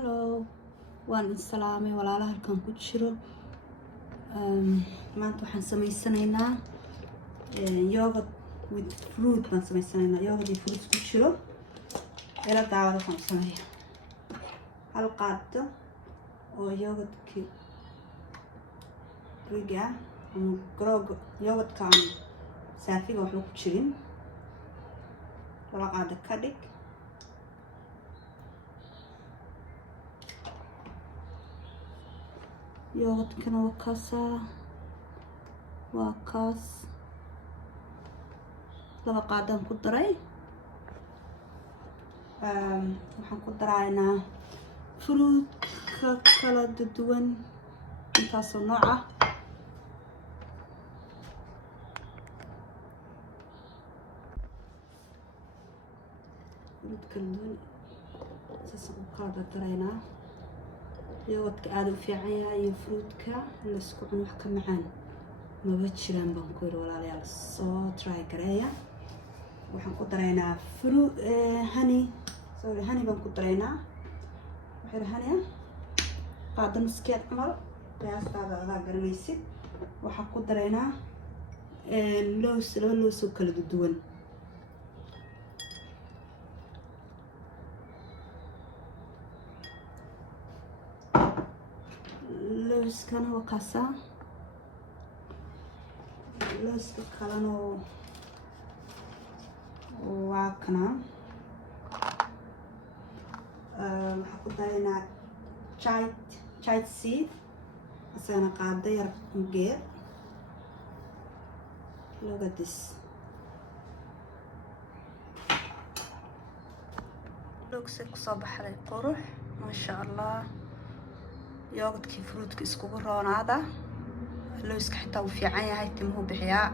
Hello, waan salaamay walaalaha halkan ku jiro. Maanta waxaan sameysanaynaa yogurt with fruit baan sameysanaynaa. Yogurt iyo fruit ku jiro. Ila daawada waxaan sameeyaa hal qaado oo yogurtkii riga ama grog yogurtkan saafiga waxba ku jirin. Laba qaado ka dhig. Yogurtkana waa kaas laba qaadaan ku daray. Waxaan ku daraynaa fruit kala duwan intaasoo nooc ah. Fruit kala duwan saas u kala daraynaa. Yogurtka aad u fiican yahay iyo fruitka la isku cuno wax ka macaan maba jiraan baan ku yiri walaalayaal soo try gareeya. Waxaan ku daraynaa fruit honey baan ku daraynaa. Waxay honey qaado nuskeed camal qiyaastaada aad garanaysid. Waxaan ku daraynaa loos laba loos oo kala duwan. Looskana waa kaasa. Looska kalena waa kana. Waxaan ku daraynaa chai seed asana qaado yar geed. Look at this. Loogsi kusoo baxday qurux maasha Allah. Yogurtkii fruitka iskugu roonaada. Looska xitaa uu fiican yahay timuhu bixiyaa.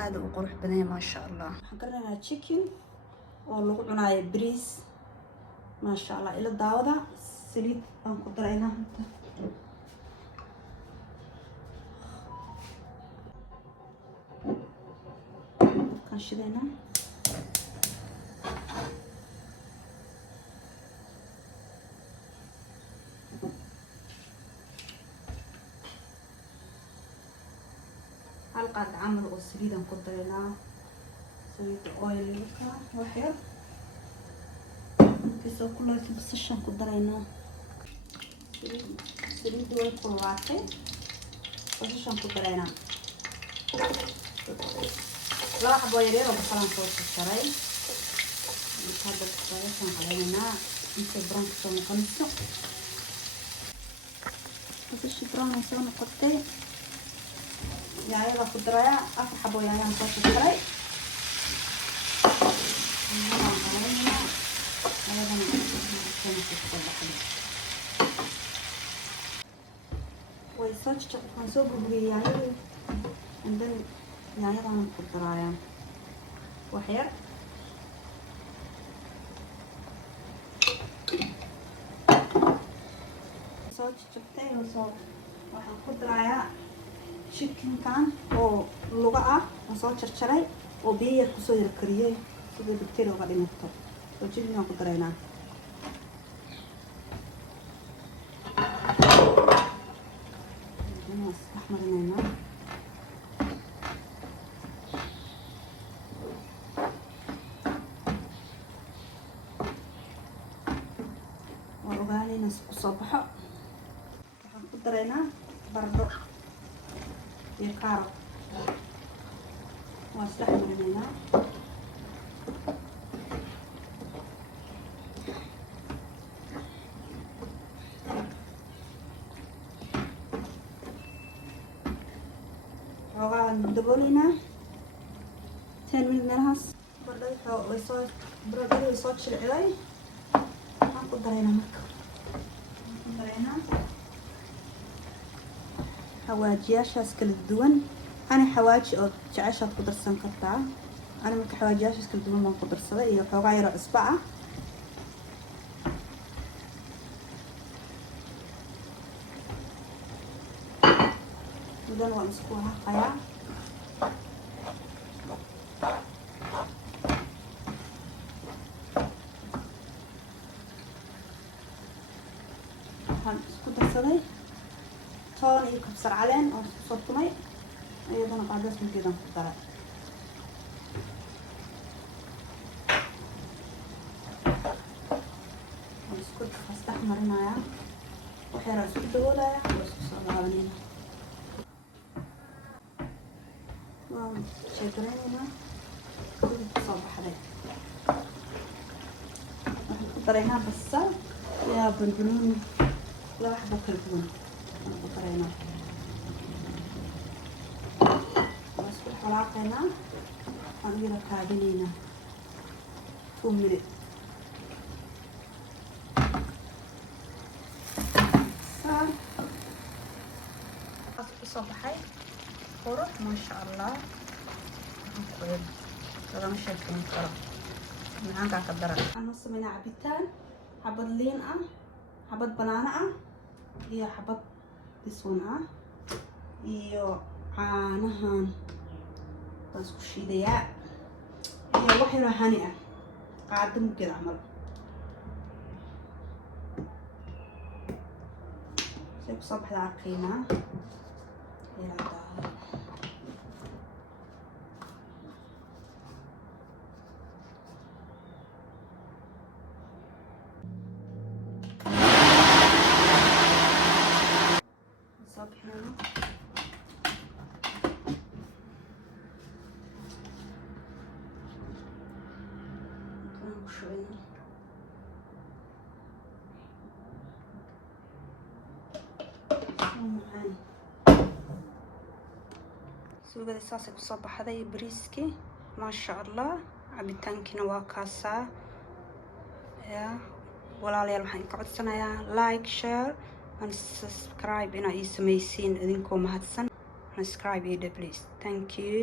aad u qurux badan yahay maasha Allah. Waxaan karinaynaa chicken oo lagu cunayo bariis maasha Allah. Ila daawada saliid aan ku daraynaa inta. Kan shidaynaa. hal qaad camal oo saliid aan ku daraynaa. Saliid oil ka waxyar. Kasoo kulaato basashan ku daraynaa. Saliid way kululaatay. Basashan ku daraynaa. laba xabo yaryar oo basalan soo jaray. Inta basashan caleynaa inta brown soo noqonayso. basashan brown soo noqotay. yaayada ku daraya afar xabo yaayaan soo jaray. way soo jajabtaan soo burburiyaan and then yaayadan ku daraya wax yar. soo jajabtay waxaan ku daraya chicken kan oo luga ah oo soo jarjaray oo biyo yar ku soo yar kariyay sida bacteria uga dhimato. oo chicken ku daraynaa. Marinayna. oo ogaanayna ku soo baxo. waxaan ku daraynaa baradho iyo carrot. waa sax marinaynaa. waxaan daboolaynaa 10 minutes meelahaas. baradhada way soo jilciday. waxaan ku daraynaa marka. ku daraynaa xawaajiyaashaas kala duwan. ani xawaaji oo jeceshaad ku darsan kartaa. ani marka xawaajiyaashaas kala duwan baan ku darsaday iyo xoogaa yar oo cusbo ah. mudan waan isku haqayaa. waxaan isku darsaday toon iyo kabsar caleen oo isku soo tumay iyadana qaadaas minkeedan ku daray isku fastax marinaya waxyar isku daboolaya isku soo laabanayna waa sheegareynayna kadib kusoo baxday waxaan ku daraynaa basal iyo banbanooni laba xabo kala duwan waxaan ku daraynaa waa isku xalaaqaynaa waxaan iyada kaadinaynaa 2 minutes soo baxay qurux maasha allah qoyad lagama sheekeyn karo macaankaa ka daran waxaan sameynaa cabitaan xabad liin ah xabad banaana ah iyo xabad biswan ah iyo caanahan baan isku shiidayaa iyo wax yaroo hani ah qaado muggeed camal say kusoo baxda arkaynaa suugada saasay kusoo baxday bariiskii maasha allah cabitaankiina waa kaasaa ya walaalayaal waxaan ka codsanayaa like share and subscribe inaa ii samaysiin idinkoo mahadsan subscribe please thank you